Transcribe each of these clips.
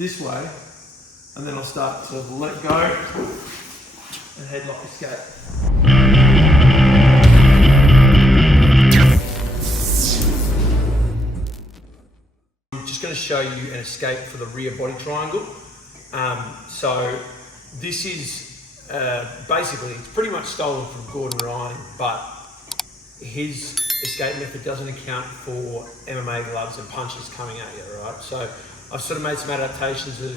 this way, and then I'll start to let go and headlock escape. I'm just going to show you an escape for the rear body triangle. So this is basically, it's pretty much stolen from Gordon Ryan, but his escape method doesn't account for MMA gloves and punches coming at you, right? So I've sort of made some adaptations of,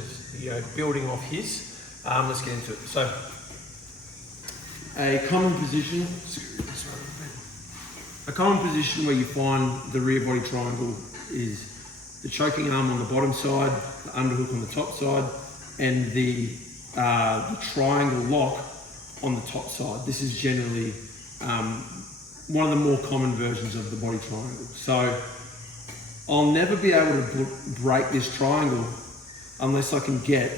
building off his. Let's get into it. So a common position where you find the rear body triangle is the choking arm on the bottom side, the underhook on the top side, and the triangle lock on the top side. This is generally one of the more common versions of the body triangle. So I'll never be able to break this triangle unless I can get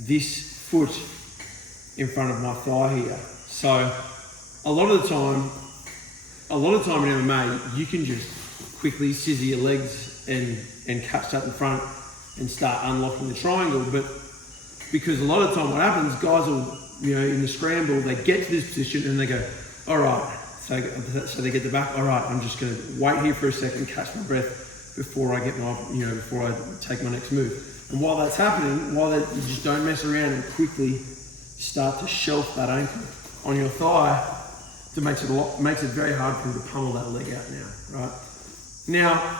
this foot in front of my thigh here. So a lot of the time in MMA, you can just quickly scissor your legs and catch that in front and start unlocking the triangle. But because a lot of the time what happens, guys will, in the scramble, they get to this position and they go, all right, so they get the back, all right, I'm just gonna wait here for a second, catch my breath before I get before I take my next move. And while that's happening, you just don't mess around and quickly start to shelf that ankle on your thigh, that makes it very hard for you to pummel that leg out now, right? Now,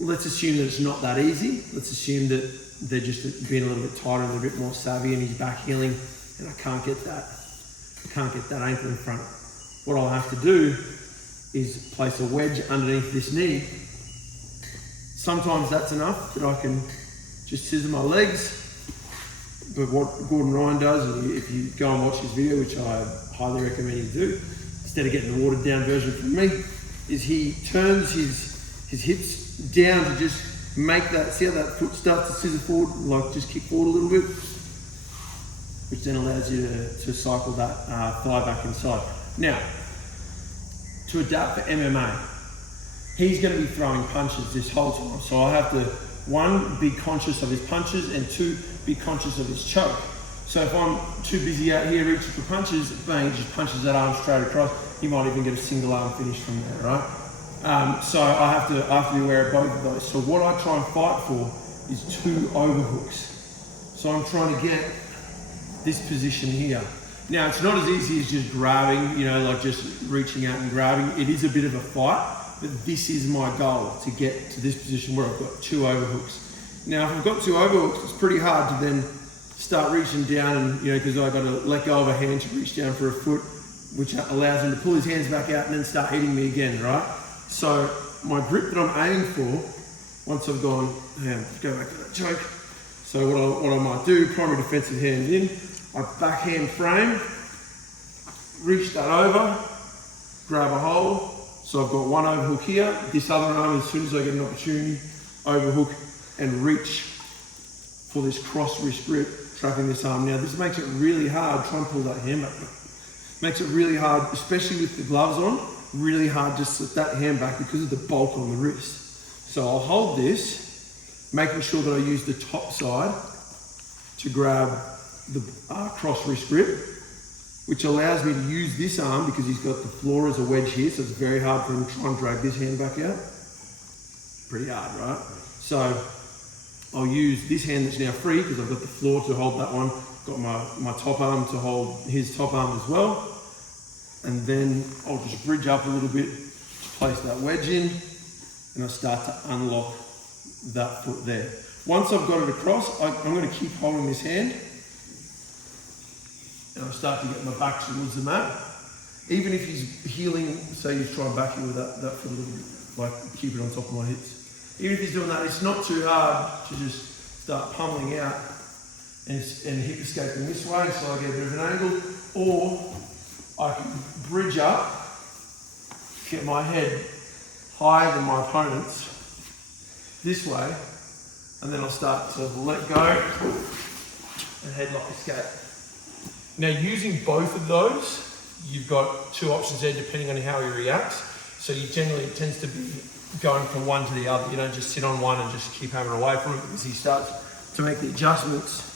let's assume that it's not that easy. Let's assume that they're just being a little bit tighter and they're a bit more savvy and he's back healing and I can't get that ankle in front. What I'll have to do is place a wedge underneath this knee. Sometimes that's enough that I can just scissor my legs. But what Gordon Ryan does, if you go and watch his video, which I highly recommend you do, instead of getting the watered down version from me, is he turns his hips down to just make that, see how that foot starts to scissor forward, like just kick forward a little bit, which then allows you to cycle that thigh back inside. Now, to adapt for MMA, he's going to be throwing punches this whole time. So I have to, one, be conscious of his punches, and two, be conscious of his choke. So if I'm too busy out here reaching for punches, bang, he just punches that arm straight across. He might even get a single arm finish from there, right? So I have to be aware of both of those. So what I try and fight for is 2 overhooks. So I'm trying to get this position here. Now, it's not as easy as just grabbing, like just reaching out and grabbing. It is a bit of a fight, but this is my goal, to get to this position where I've got 2 overhooks. Now, if I've got 2 overhooks, it's pretty hard to then start reaching down and, because I've got to let go of a hand to reach down for a foot, which allows him to pull his hands back out and then start hitting me again, right? So my grip that I'm aiming for, once I've gone, go back to that choke. So what I might do, primary defensive hand in, I backhand frame, reach that over, grab a hold. So I've got one overhook here. This other arm, as soon as I get an opportunity, overhook and reach for this cross wrist grip, trapping this arm. Now this makes it really hard. Try and pull that hand back. Makes it really hard, especially with the gloves on, really hard to slip that hand back because of the bulk on the wrist. So I'll hold this, making sure that I use the top side to grab the cross wrist grip, which allows me to use this arm because he's got the floor as a wedge here, so it's very hard for him to try and drag this hand back out. Pretty hard, right? So I'll use this hand that's now free because I've got the floor to hold that one, got my top arm to hold his top arm as well. And then I'll just bridge up a little bit to place that wedge in, and I start to unlock that foot there. Once I've got it across, I'm going to keep holding this hand, and I start to get my back towards the mat. Even if he's healing, say he's trying back here with that foot a little bit, like keep it on top of my hips. Even if he's doing that, it's not too hard to just start pummeling out and hip escaping this way, so I get a bit of an angle, or I can bridge up, get my head higher than my opponent's this way, and then I'll start to let go and headlock escape. Now, using both of those, you've got 2 options there depending on how he reacts. So you generally, it tends to be going from one to the other. You don't just sit on one and just keep hammering away from it, because he starts to make the adjustments.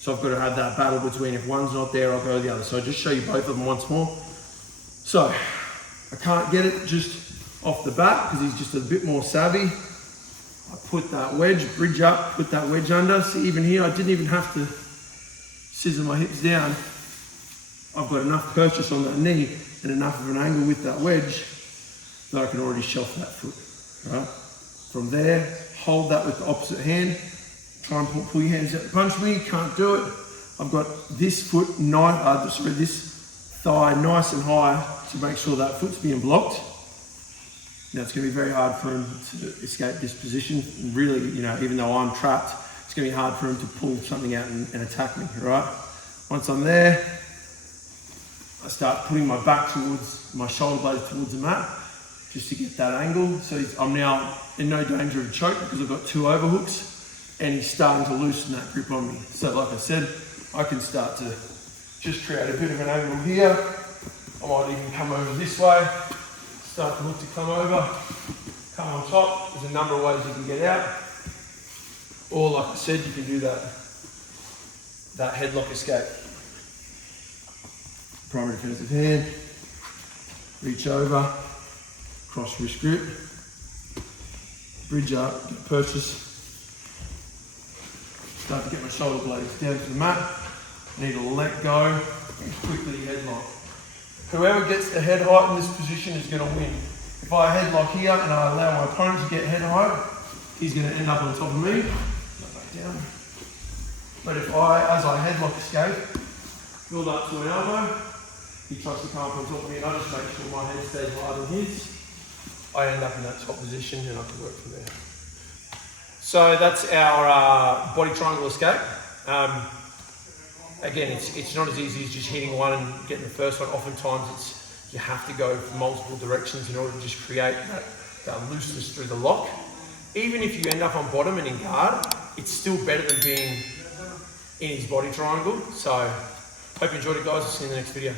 So I've got to have that battle between, if one's not there, I'll go the other. So I'll just show you both of them once more. So I can't get it just off the bat because he's just a bit more savvy. I put that wedge, bridge up, put that wedge under. See, even here, I didn't even have to scissor my hips down. I've got enough purchase on that knee and enough of an angle with that wedge that I can already shelf that foot, right? From there, hold that with the opposite hand. Try and pull your hands out to punch me, can't do it. I've got this foot, this thigh nice and high to make sure that foot's being blocked. Now it's going to be very hard for him to escape this position. Really, you know, even though I'm trapped, it's going to be hard for him to pull something out and attack me, right? Once I'm there, I start putting my back towards, my shoulder blades towards the mat, just to get that angle. So I'm now in no danger of a choke because I've got two overhooks and he's starting to loosen that grip on me. So like I said, I can start to just create a bit of an angle here. I might even come over this way. Start to look to come over, come on top. There's a number of ways you can get out. Or like I said, you can do that headlock escape. Primary defensive hand, reach over, cross wrist grip, bridge up, get purchase. Start to get my shoulder blades down to the mat. Need to let go and quickly headlock. Whoever gets the head height in this position is going to win. If I headlock here and I allow my opponent to get head height, he's going to end up on top of me. Back down. But if as I headlock escape, build up to an elbow, he tries to come up on top of me and I just make sure my head stays higher than his, I end up in that top position and I can work from there. So that's our body triangle escape. Again, it's not as easy as just hitting one and getting the first one. Oftentimes you have to go multiple directions in order to just create that looseness through the lock. Even if you end up on bottom and in guard, it's still better than being in his body triangle. So hope you enjoyed it, guys. I'll see you in the next video.